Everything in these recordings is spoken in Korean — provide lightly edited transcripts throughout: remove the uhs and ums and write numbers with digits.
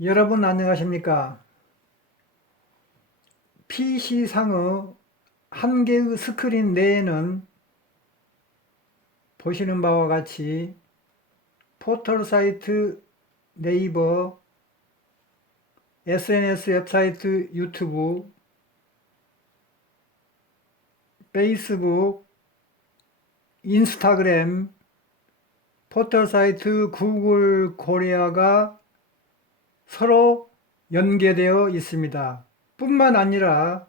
여러분 안녕하십니까? PC상의 한 개의 스크린 내에는 보시는 바와 같이 포털 사이트, 네이버, SNS 웹사이트, 유튜브, 페이스북, 인스타그램, 포털 사이트, 구글 코리아가 서로 연계되어 있습니다. 뿐만 아니라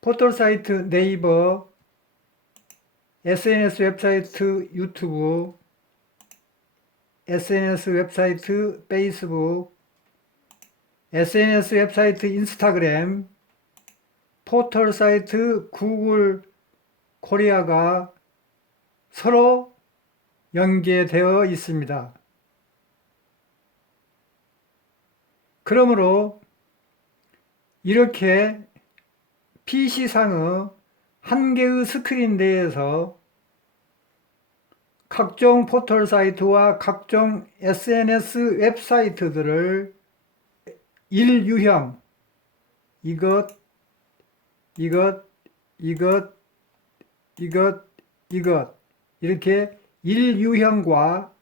포털 사이트, 네이버, SNS 웹사이트, 유튜브, SNS 웹사이트, 페이스북, SNS 웹사이트, 인스타그램, 포털 사이트, 구글 코리아가 서로 연계되어 있습니다. 그러므로 이렇게 PC상의 한 개의 스크린 내에서 각종 포털 사이트와 각종 SNS 웹사이트들을 일유형, 이것, 이것, 이것, 이것, 이것, 이렇게 일유형과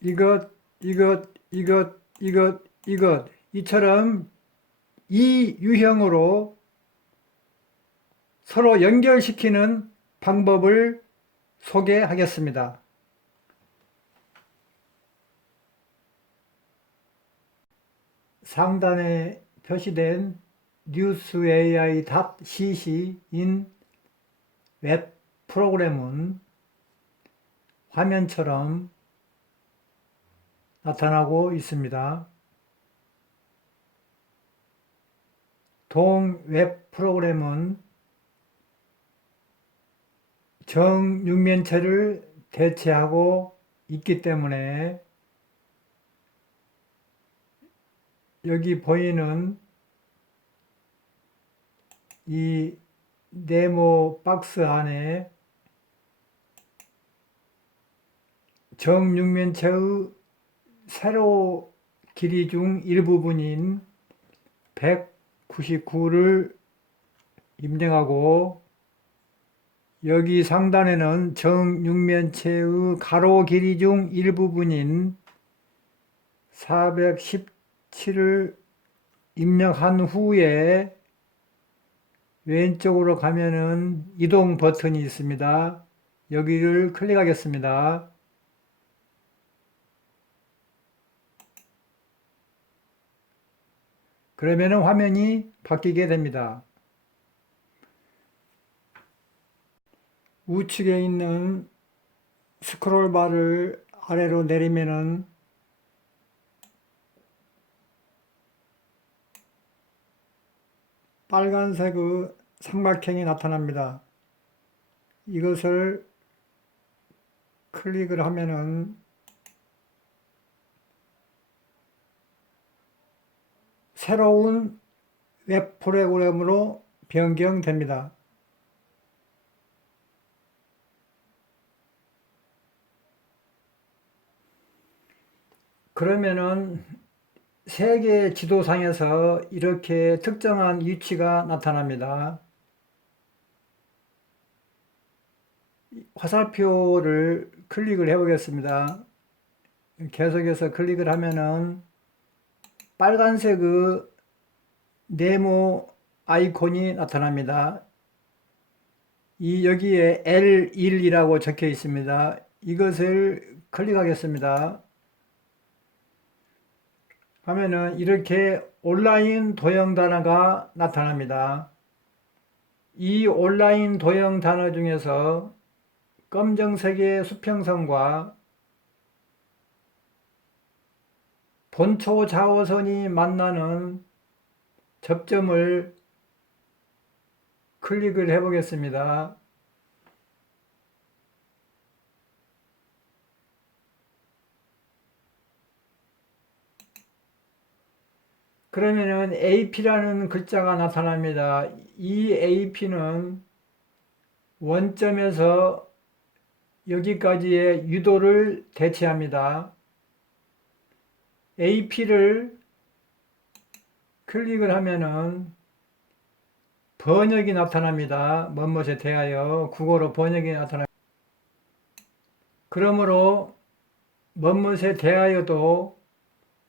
이것, 이처럼 이 유형으로 서로 연결시키는 방법을 소개하겠습니다. 상단에 표시된 newsai.cc인 웹 프로그램은 화면처럼 나타나고 있습니다. 동 웹 프로그램은 정육면체를 대체하고 있기 때문에 여기 보이는 이 네모 박스 안에 정육면체의 세로 길이 중 일부분인 199를 입력하고 여기 상단에는 정육면체의 가로 길이 중 일부분인 417을 입력한 후에 왼쪽으로 가면은 이동 버튼이 있습니다. 여기를 클릭하겠습니다. 그러면은 화면이 바뀌게 됩니다. 우측에 있는 스크롤 바를 아래로 내리면은 빨간색의 삼각형이 나타납니다. 이것을 클릭을 하면은 새로운 웹 프로그램으로 변경됩니다. 그러면은 세계 지도상에서 이렇게 특정한 위치가 나타납니다. 화살표를 클릭을 해 보겠습니다. 계속해서 클릭을 하면은 빨간색의 네모 아이콘이 나타납니다. 여기에 L1이라고 적혀 있습니다. 이것을 클릭하겠습니다. 하면은 이렇게 온라인 도형 단어가 나타납니다. 이 온라인 도형 단어 중에서 검정색의 수평선과 본초 좌우선이 만나는 접점을 클릭을 해 보겠습니다. 그러면은 AP라는 글자가 나타납니다. 이 AP는 원점에서 여기까지의 유도를 대체합니다. AP를 클릭을 하면은 번역이 나타납니다. 뭐뭐에 대하여 국어로 번역이 나타납니다. 그러므로 뭐뭐에 대하여도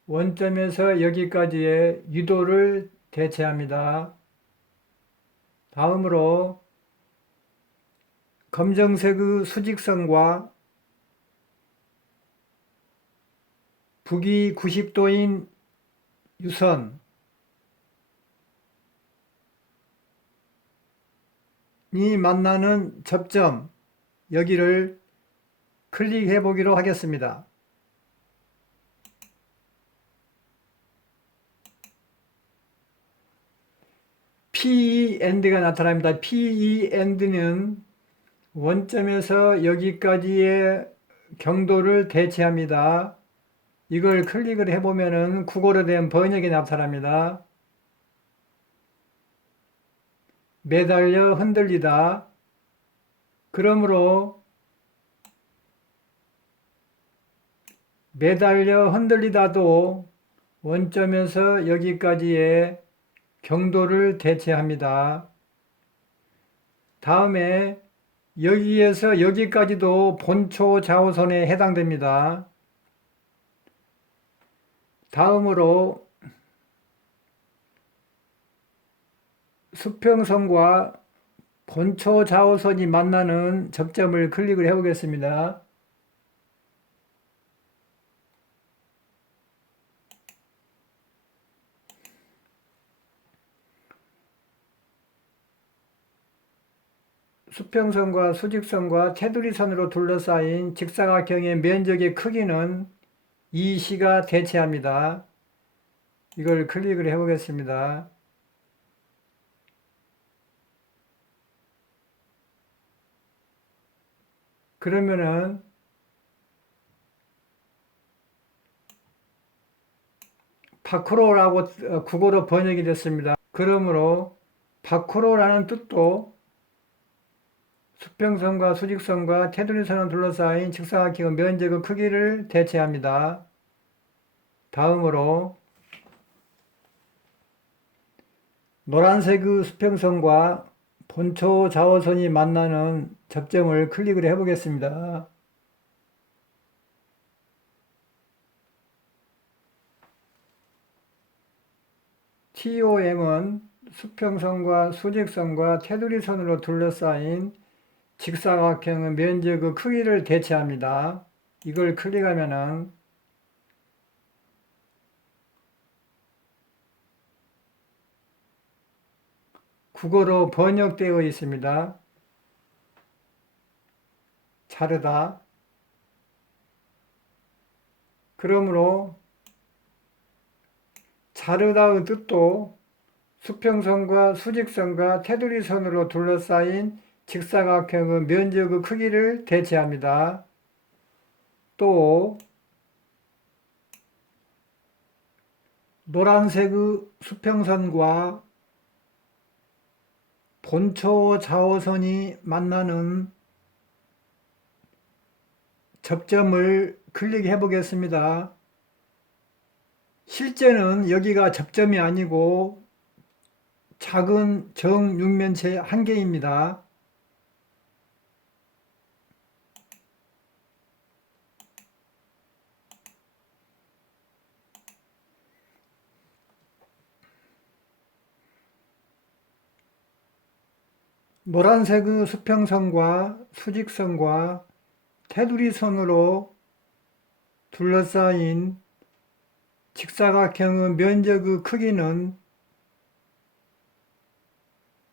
원점에서 여기까지의 유도를 대체합니다. 다음으로 검정색의 수직선과 북위 90도인 유선이 만나는 접점, 여기를 클릭해 보기로 하겠습니다. PEnd가 나타납니다. PEend는 원점에서 여기까지의 경도를 대체합니다. 이걸 클릭을 해보면은 국어로 된 번역이 나타납니다. 매달려 흔들리다. 그러므로 매달려 흔들리다도 원점에서 여기까지의 경도를 대체합니다. 다음에 여기에서 여기까지도 본초 좌우선에 해당됩니다. 다음으로 수평선과 본초 좌우선이 만나는 접점을 클릭을 해 보겠습니다. 수평선과 수직선과 테두리선으로 둘러싸인 직사각형의 면적의 크기는 이 시가 대체합니다. 이걸 클릭을 해 보겠습니다. 그러면은 파크로라고 국어로 번역이 됐습니다. 그러므로 파크로라는 뜻도 수평선과 수직선과 테두리선을 둘러싸인 직사각형의 면적의 크기를 대체합니다. 다음으로 노란색의 수평선과 본초 좌우선이 만나는 접점을 클릭을 해 보겠습니다. TOM은 수평선과 수직선과 테두리선으로 둘러싸인 직사각형의 면적의 크기를 대체합니다. 이걸 클릭하면은 국어로 번역되어 있습니다. 자르다. 그러므로 자르다의 뜻도 수평선과 수직선과 테두리선으로 둘러싸인 직사각형의 면적의 크기를 대체합니다. 또 노란색의 수평선과 본초 좌우선이 만나는 접점을 클릭해 보겠습니다. 실제는 여기가 접점이 아니고 작은 정육면체 한 개입니다. 노란색의 수평선과 수직선과 테두리선으로 둘러싸인 직사각형의 면적의 크기는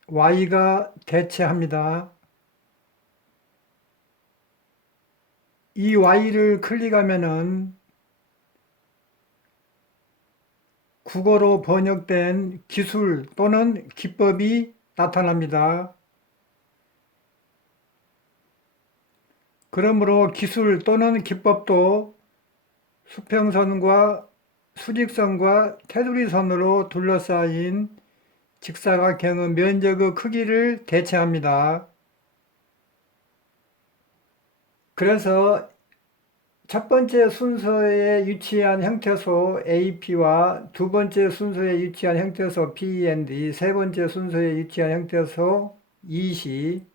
y가 대체합니다. 이 y를 클릭하면은 국어로 번역된 기술 또는 기법이 나타납니다. 그러므로 기술 또는 기법도 수평선과 수직선과 테두리선으로 둘러싸인 직사각형의 면적의 크기를 대체합니다. 그래서 첫 번째 순서에 위치한 형태소 AP와 두 번째 순서에 위치한 형태소 PND, 세 번째 순서에 위치한 형태소 EC,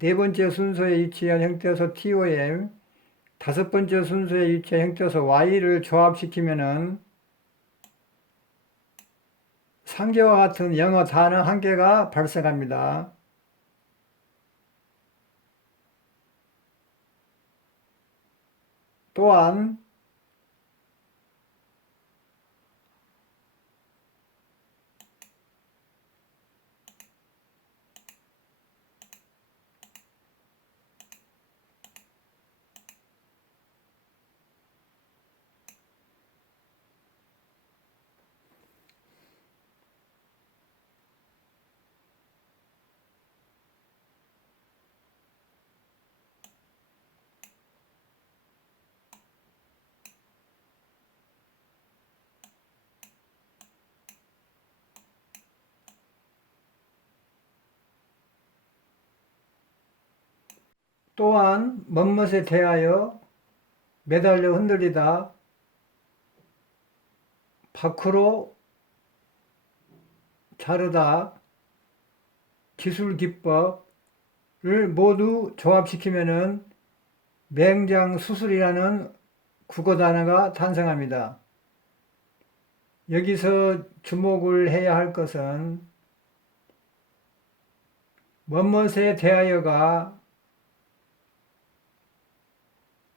네 번째 순서에 위치한 형태소 TOM, 다섯 번째 순서에 위치한 형태소 Y를 조합시키면은 상계와 같은 영어 단어 한 개가 발생합니다. 또한 멋멋에 대하여 매달려 흔들리다, 밖으로 자르다, 기술 기법을 모두 조합시키면은 맹장수술이라는 국어 단어가 탄생합니다. 여기서 주목을 해야 할 것은 멋멋에 대하여가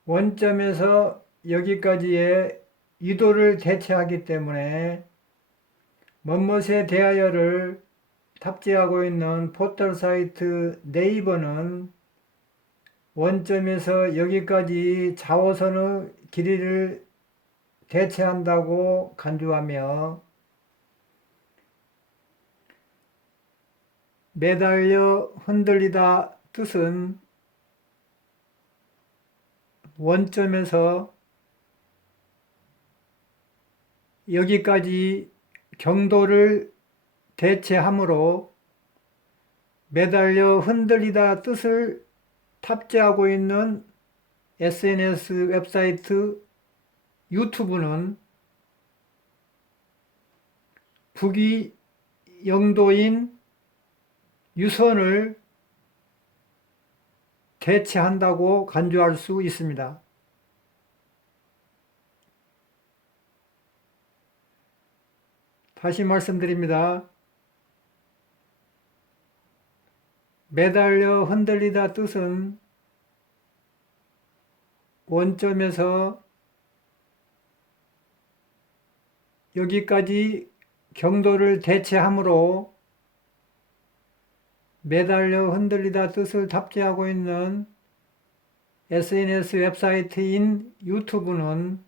원점에서 여기까지의 유도를 대체하기 때문에 멋멋에 대하여를 탑재하고 있는 포털 사이트 네이버는 원점에서 여기까지 자오선의 길이를 대체한다고 간주하며 매달려 흔들리다 뜻은 원점에서 여기까지 경도를 대체하므로 매달려 흔들리다 뜻을 탑재하고 있는 SNS 웹사이트 유튜브는 북위 영도인 유선을 대체한다고 간주할 수 있습니다. 다시 말씀드립니다. 매달려 흔들리다 뜻은 원점에서 여기까지 경도를 대체하므로 매달려 흔들리다 뜻을 탑재하고 있는 SNS 웹사이트인 유튜브는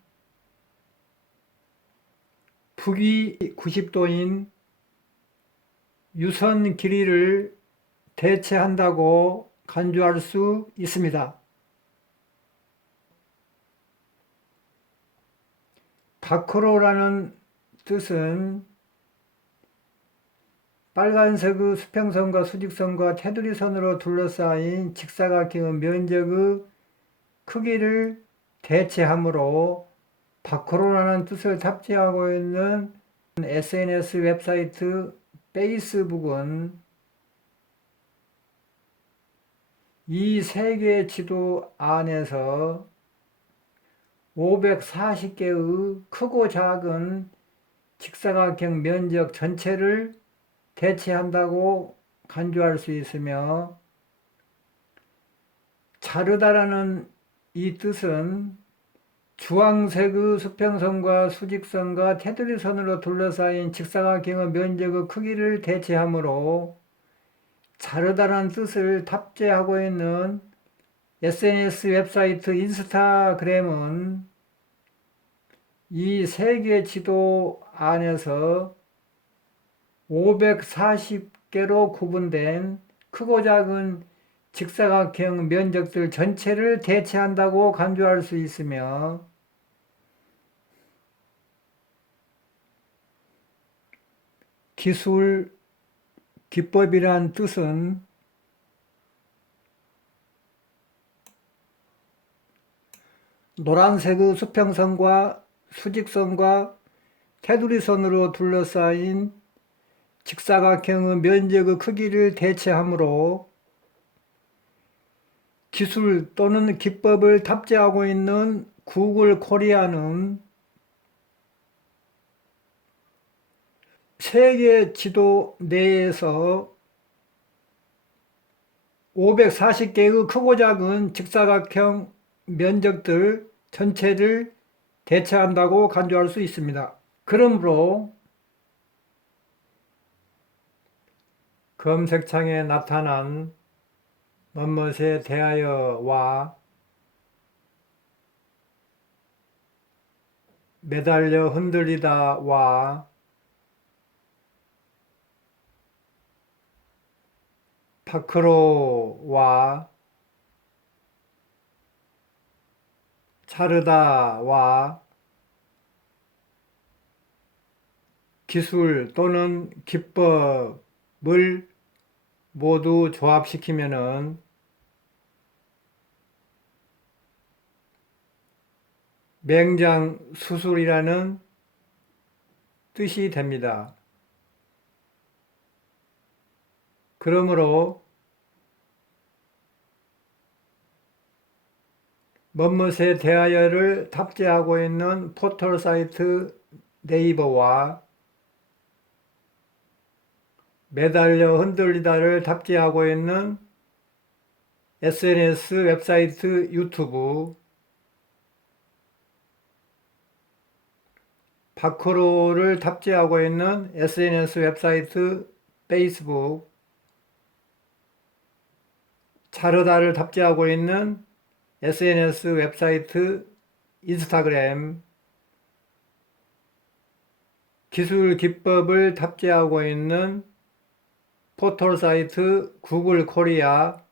북위 90도인 유선 길이를 대체한다고 간주할 수 있습니다. 밖으로라는 뜻은 빨간색의 수평선과 수직선과 테두리선으로 둘러싸인 직사각형의 면적의 크기를 대체하므로 밖으로라는 뜻을 탑재하고 있는 SNS 웹사이트 페이스북은 이 세계 지도 안에서 540개의 크고 작은 직사각형 면적 전체를 대체한다고 간주할 수 있으며 자르다라는 이 뜻은 주황색의 수평선과 수직선과 테두리선으로 둘러싸인 직사각형의 면적의 크기를 대체하므로 자르다라는 뜻을 탑재하고 있는 SNS 웹사이트 인스타그램은 이 세계 지도 안에서 540개로 구분된 크고 작은 직사각형 면적들 전체를 대체한다고 간주할 수 있으며 기술 기법이란 뜻은 노란색의 수평선과 수직선과 테두리선으로 둘러싸인 직사각형의 면적의 크기를 대체하므로 기술 또는 기법을 탑재하고 있는 구글 코리아는 세계 지도 내에서 540개의 크고 작은 직사각형 면적들 전체를 대체한다고 간주할 수 있습니다. 그러므로 검색창에 나타난 뭐뭇에 대하여와 매달려 흔들리다와 파크로와 자르다와 기술 또는 기법을 모두 조합시키면은 맹장수술이라는 뜻이 됩니다. 그러므로 뭐뭇에 대하여를 탑재하고 있는 포털 사이트 네이버와 매달려 흔들리다를 탑재하고 있는 SNS 웹사이트 유튜브, 파크로를 탑재하고 있는 SNS 웹사이트 페이스북, 자르다를 탑재하고 있는 SNS 웹사이트 인스타그램, 기술 기법을 탑재하고 있는 포털 사이트 구글 코리아를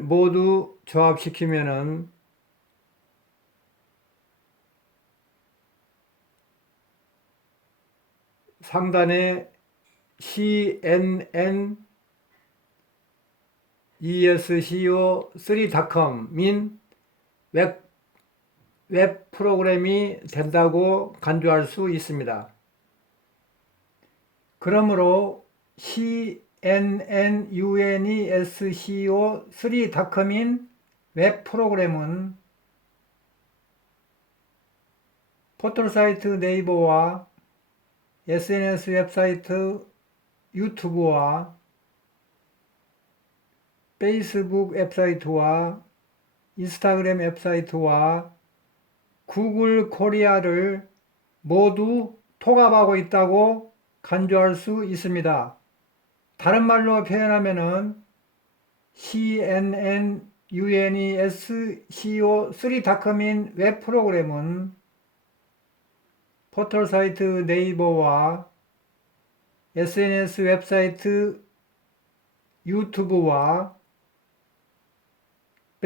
모두 조합시키면은 상단에 CNN ESCO3.com인 웹 프로그램이 된다고 간주할 수 있습니다. 그러므로 CNN UNESCO3.com인 웹 프로그램은 포털 사이트 네이버와 SNS 웹사이트 유튜브와 페이스북 웹사이트와 인스타그램 웹사이트와 구글 코리아를 모두 통합하고 있다고 간주할 수 있습니다. 다른 말로 표현하면은 CNN UNESCO3.com인 웹 프로그램은 포털 사이트 네이버와 SNS 웹사이트 유튜브와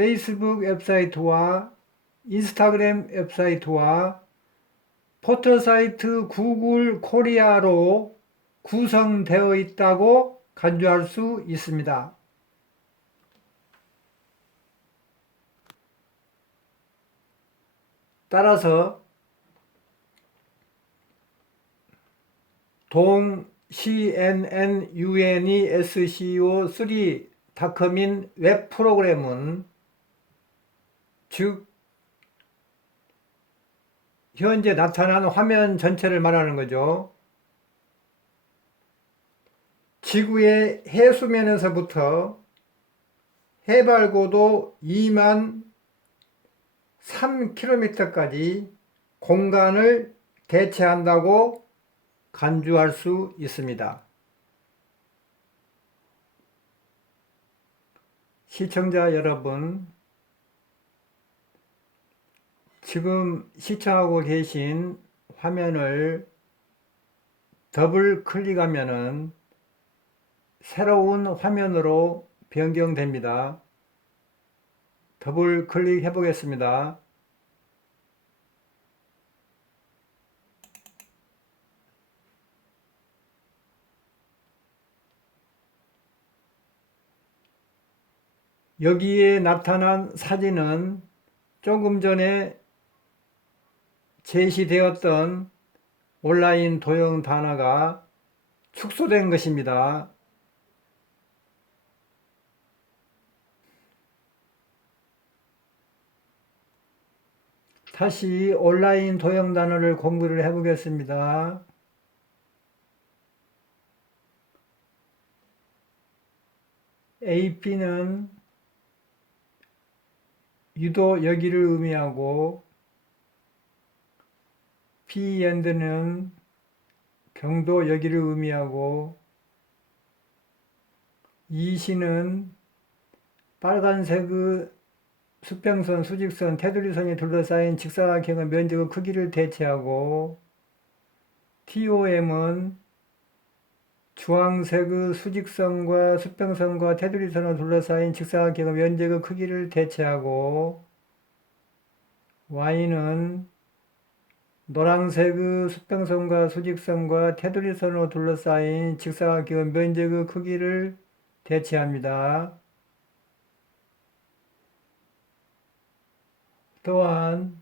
페이스북 웹사이트와 인스타그램 웹사이트와 포털 사이트 구글 코리아로 구성되어 있다고 간주할 수 있습니다. 따라서 동 CNN UNESCO3.com인 웹 프로그램은 즉 현재 나타난 화면 전체를 말하는 거죠. 지구의 해수면에서부터 해발 고도 2만 3km까지 공간을 대체한다고 간주할 수 있습니다. 시청자 여러분, 지금 시청하고 계신 화면을 더블 클릭하면은 새로운 화면으로 변경됩니다. 더블 클릭해 보겠습니다. 여기에 나타난 사진은 조금 전에 제시되었던 온라인 도형 단어가 축소된 것입니다. 다시 온라인 도형 단어를 공부를 해보겠습니다. AP는 유도 여기를 의미하고 PEND는 경도 여기를 의미하고 EC는 빨간색의 수평선, 수직선, 테두리선이 둘러싸인 직사각형의 면적의 크기를 대체하고 TOM은 주황색의 수직선과 수평선과 테두리선을 둘러싸인 직사각형의 면적의 크기를 대체하고 Y는 노란색의 수평선과 수직선과 테두리선으로 둘러싸인 직사각형의 면적의 크기를 대체합니다. 또한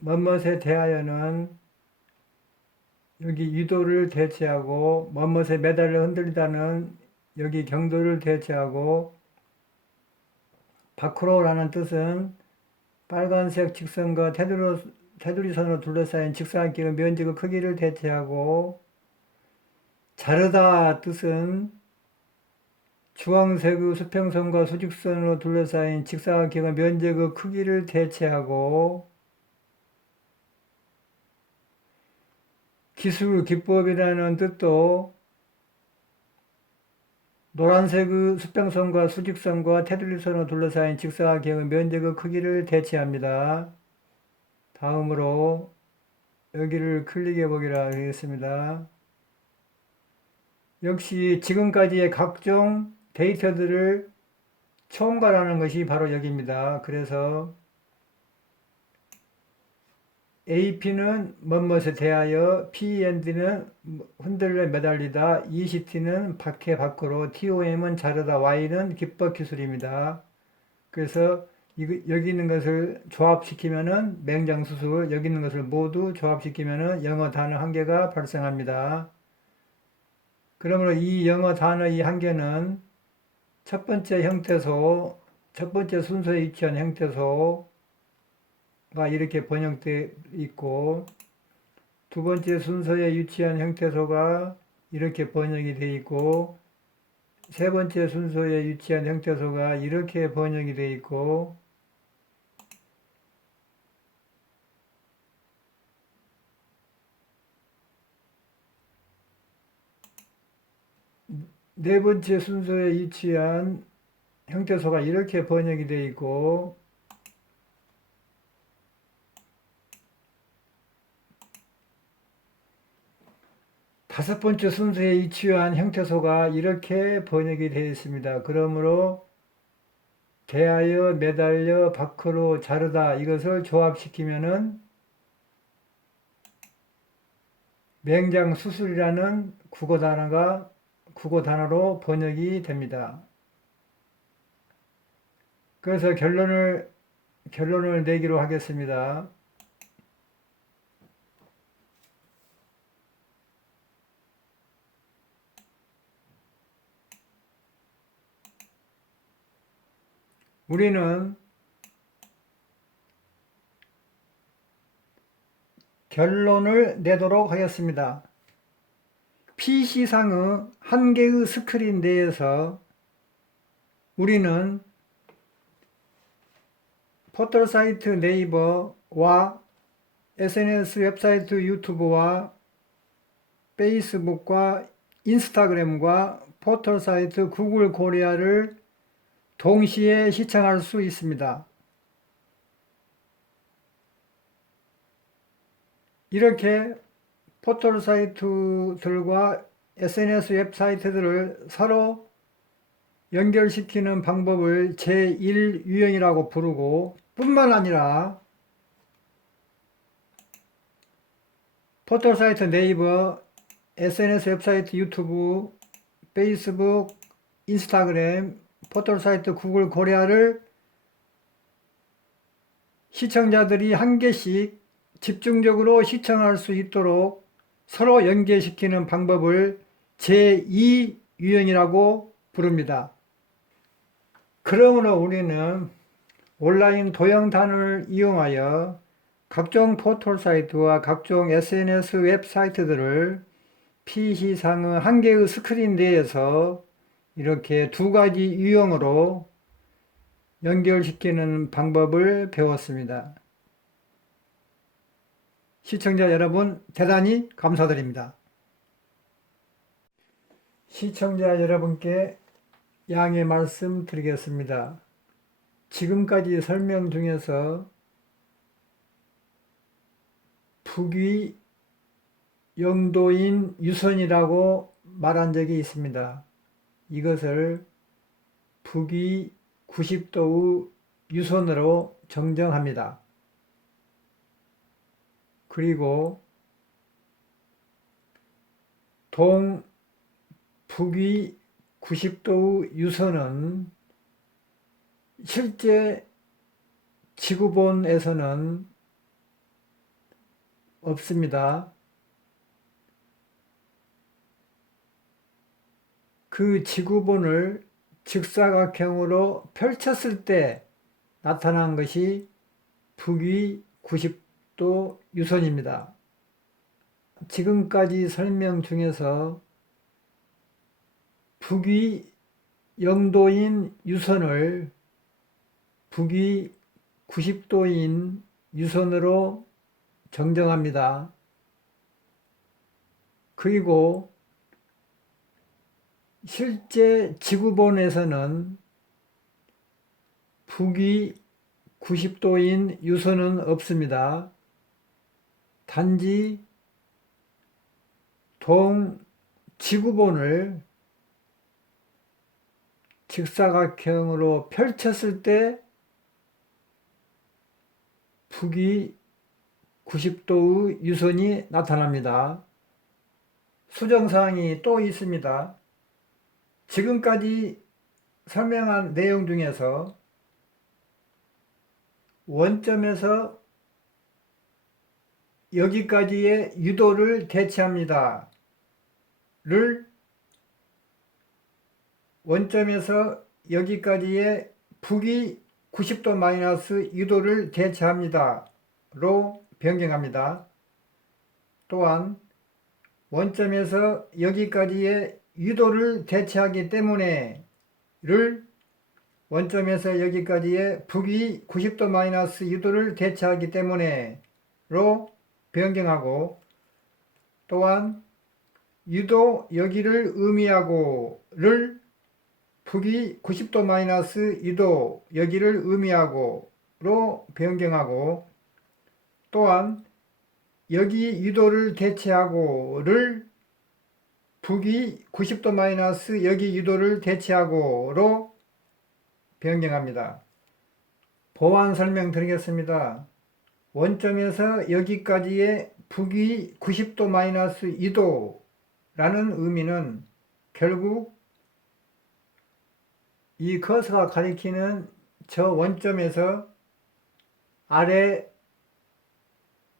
뭐뭇에 대하여는 여기 유도를 대체하고 뭐뭇에 매달려 흔들리다는 여기 경도를 대체하고 밖으로라는 뜻은 빨간색 직선과 테두리선으로 둘러싸인 직사각형의 면적의 크기를 대체하고 자르다 뜻은 주황색의 수평선과 수직선으로 둘러싸인 직사각형의 면적의 크기를 대체하고 기술, 기법이라는 뜻도 노란색의 수평선과 수직선과 테두리선으로 둘러싸인 직사각형의 면적의 크기를 대체합니다. 다음으로 여기를 클릭해 보기로 하겠습니다. 역시 지금까지의 각종 데이터들을 첨가하는 것이 바로 여기입니다. 그래서 AP는 뭐뭇에 대하여, PEND는 흔들려 매달리다, ECT는 밖으로, TOM은 자르다, Y는 기법 기술입니다. 그래서 여기 있는 것을 조합시키면은 맹장수술, 여기 있는 것을 모두 조합시키면은 영어 단어 한 개가 발생합니다. 그러므로 이 영어 단어 이 한 개는 첫 번째 형태소, 첫 번째 순서에 위치한 형태소가 이렇게 번역되어 있고, 두 번째 순서에 위치한 형태소가 이렇게 번역이 되어 있고, 세 번째 순서에 위치한 형태소가 이렇게 번역이 되어 있고, 네 번째 순서에 위치한 형태소가 이렇게 번역이 되어 있고, 다섯 번째 순서에 위치한 형태소가 이렇게 번역이 되어 있습니다. 그러므로 대하여, 매달려, 밖으로, 자르다 이것을 조합시키면은 맹장 수술이라는 국어 단어로 번역이 됩니다. 그래서 결론을 내기로 하겠습니다. 우리는 결론을 내도록 하겠습니다. PC상의 한 개의 스크린 내에서 우리는 포털 사이트 네이버와 SNS 웹사이트 유튜브와 페이스북과 인스타그램과 포털 사이트 구글 코리아를 동시에 시청할 수 있습니다. 이렇게 포털 사이트들과 SNS 웹사이트들을 서로 연결시키는 방법을 제1유형이라고 부르고, 뿐만 아니라 포털 사이트 네이버, SNS 웹사이트 유튜브, 페이스북, 인스타그램, 포털 사이트 구글 코리아를 시청자들이 한 개씩 집중적으로 시청할 수 있도록 서로 연계시키는 방법을 제2유형이라고 부릅니다. 그러므로 우리는 온라인 동영단을 이용하여 각종 포털 사이트와 각종 SNS 웹사이트들을 PC상의 한 개의 스크린 내에서 이렇게 두 가지 유형으로 연결시키는 방법을 배웠습니다. 시청자 여러분, 대단히 감사드립니다. 시청자 여러분께 양해 말씀드리겠습니다. 지금까지 설명 중에서 북위 영도인 유선이라고 말한 적이 있습니다. 이것을 북위 90도의 유선으로 정정합니다. 그리고 북위 90도의 유선은 실제 지구본에서는 없습니다. 그 지구본을 직사각형으로 펼쳤을 때 나타난 것이 북위 90도 유선입니다. 지금까지 설명 중에서 북위 영도인 유선을 북위 90도인 유선으로 정정합니다. 그리고 실제 지구본에서는 북위 90도인 유선은 없습니다. 단지 지구본을 직사각형으로 펼쳤을 때 북위 90도의 유선이 나타납니다. 수정사항이 또 있습니다. 지금까지 설명한 내용 중에서 원점에서 여기까지의 유도를 대체합니다. 원점에서 여기까지의 북위 90도 마이너스 유도를 대체합니다. 로 변경합니다. 또한 원점에서 여기까지의 유도를 대체하기 때문에 원점에서 여기까지의 북위 90도 마이너스 유도를 대체하기 때문에 로 변경하고, 또한 유도 여기를 의미하고 북위 90도 마이너스 유도 여기를 의미하고 로 변경하고, 또한 여기 유도를 대체하고 북위 90도 마이너스 여기 유도를 대체하고 로 변경합니다. 보완 설명 드리겠습니다. 원점에서 여기까지의 북위 90도 마이너스 2도라는 의미는 결국 이 커서가 가리키는 저 원점에서 아래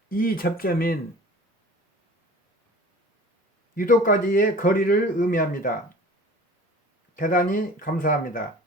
이 접점인 유도까지의 거리를 의미합니다. 대단히 감사합니다.